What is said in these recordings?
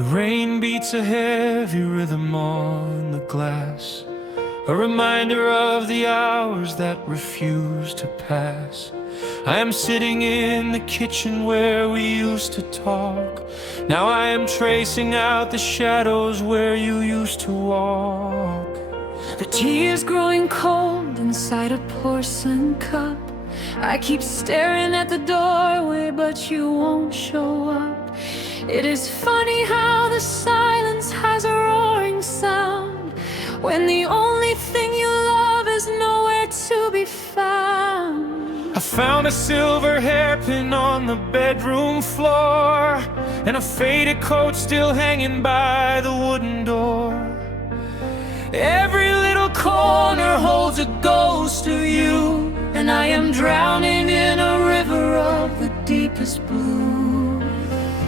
The rain beats a heavy rhythm on the glass, a reminder of the hours that refuse to pass. I am sitting in the kitchen where we used to talk. Now I am tracing out the shadows where you used to walk. The tea is growing cold inside a porcelain cup. I keep staring at the doorway, but you won't show up. It is funny how the silence has a roaring sound when the only thing you love is nowhere to be found. I found a silver hairpin on the bedroom floor, and a faded coat still hanging by the wooden door. Every little corner holds a ghost of you, and I am drowning in a river of the deepest blue.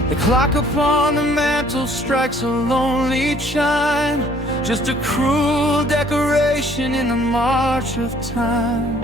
The clock upon the mantel strikes a lonely chime, just a cruel decoration in the march of time.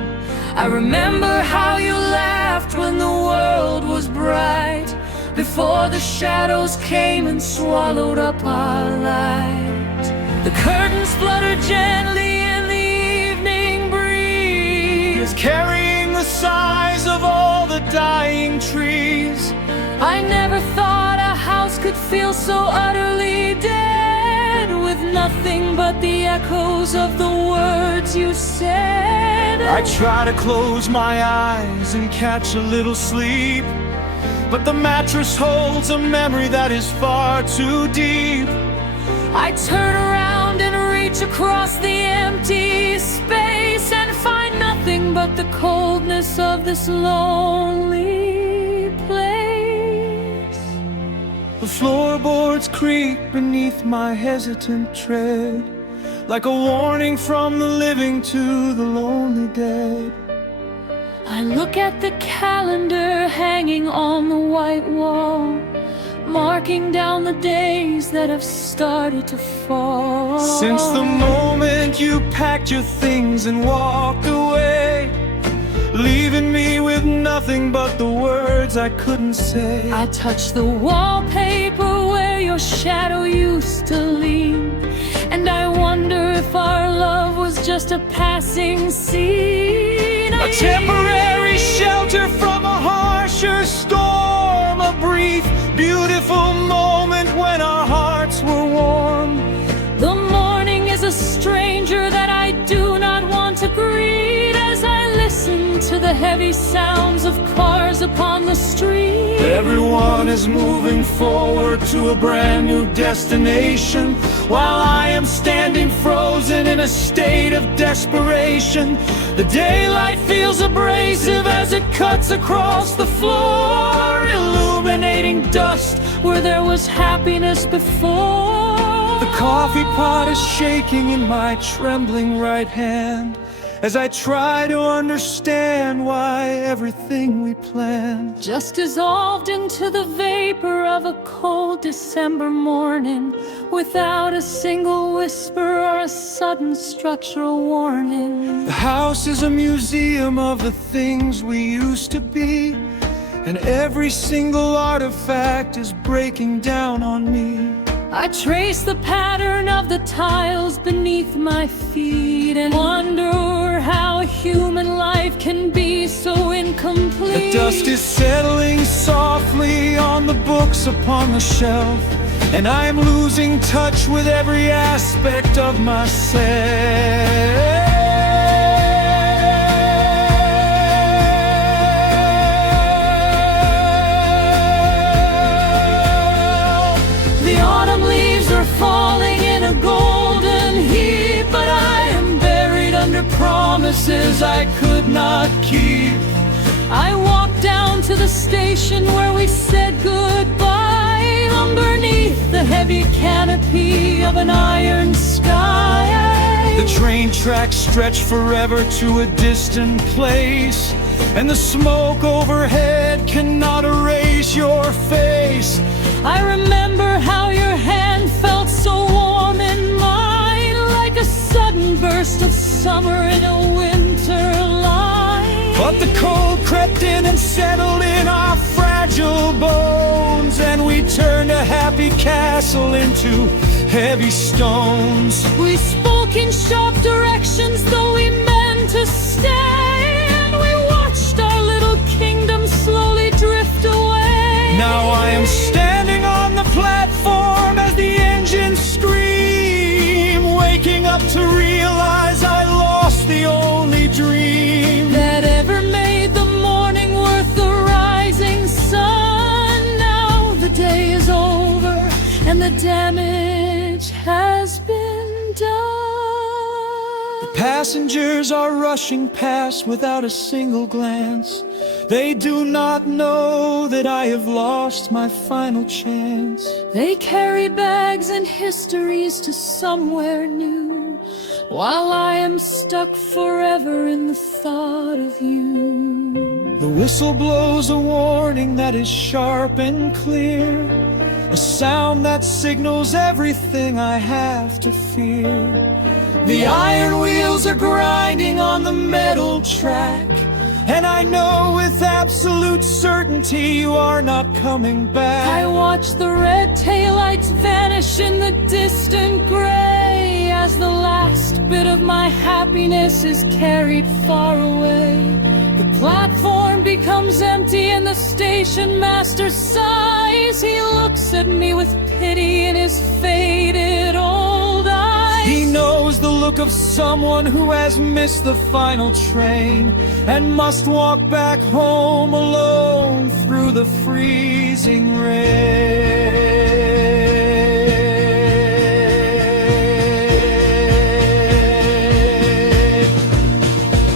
I remember how you laughed when the world was bright, before the shadows came and swallowed up our light. The curtains flutter gently in the evening breeze, carrying the sighs of all the dying trees. I never thought a house could feel so utterly dead, with nothing but the echoes of the words you said. I try to close my eyes and catch a little sleep, but the mattress holds a memory that is far too deep. I turn around and reach across the empty space and find nothing but the coldness of this lonely place. The floorboards creak beneath my hesitant tread, like a warning from the living to the lonely dead. I look at the calendar hanging on the white wall, marking down the days that have started to fall. Since the moment you packed your things and walked away, leaving me with nothing but the words I couldn't say. I touch the wallpaper where your shadow used to lean, and I wonder if our love was just a passing scene. A temporary shelter from a harsher storm, a brief, beautiful moment when our hearts were warm. The morning is a stranger that I do not want to greet, as I listen to the heavy sounds of cars upon the street. Everyone is moving forward to a brand new destination, while I am standing frozen in a state of desperation. The daylight feels abrasive as it cuts across the floor, illuminating dust where there was happiness before. The coffee pot is shaking in my trembling right hand as I try to understand why everything we planned just dissolved into the vapor of a cold December morning, without a single whisper or a sudden structural warning. The house is a museum of the things we used to be, and every single artifact is breaking down on me. I trace the pattern of the tiles beneath my feet and wonder how human life can be so incomplete. The dust is settling softly on the books upon the shelf, and I am losing touch with every aspect of myself. Falling in a golden heap, but I am buried under promises I could not keep. I walked down to the station where we said goodbye, underneath the heavy canopy of an iron sky. The train tracks stretch forever to a distant place, and the smoke overhead cannot erase your face. I remember how your hand felt so warm in mine, like a sudden burst of summer in a winter line. But the cold crept in and settled in our fragile bones, and we turned a happy castle into heavy stones. We spoke in sharp directions, though we meant to stay, and we watched our little kingdom slowly drift away. Now I am standing on the platform as the engines scream, waking up to realize I lost the only dream that ever made the morning worth the rising sun. Now the day is over and the damage has been done. The passengers are rushing past without a single glance. They do not know that I have lost my final chance. They carry bags and histories to somewhere new, while I am stuck forever in the thought of you. The whistle blows a warning that is sharp and clear, a sound that signals everything I have to fear. The iron wheels are grinding on the metal track, and I know with absolute certainty you are not coming back. I watch the red taillights vanish in the distant gray, as the last bit of my happiness is carried far away. The platform becomes empty and the station master sighs. He looks at me with pity in his faded old eyes. He knows the look of someone who has missed the final train and must walk back home alone through the freezing rain.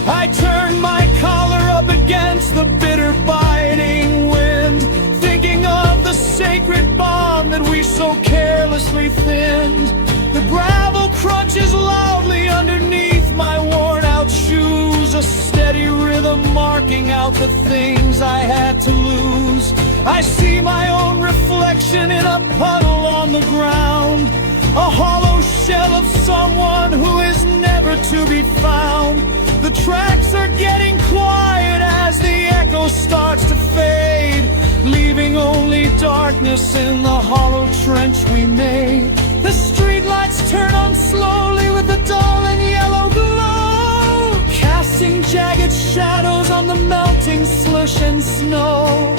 I turn my collar up against the bitter biting wind, thinking of the sacred bond that we so carelessly thinned. The gravel crunches loudly underneath my worn-out shoes, a steady rhythm marking out the things I had to lose. I see my own reflection in a puddle on the ground, a hollow shell of someone who is never to be found. The tracks are getting quiet as the echo starts to fade, leaving only darkness in the hollow trench we made. The streetlights turn on slowly with a dull and yellow glow, casting jagged shadows on the melting slush and snow.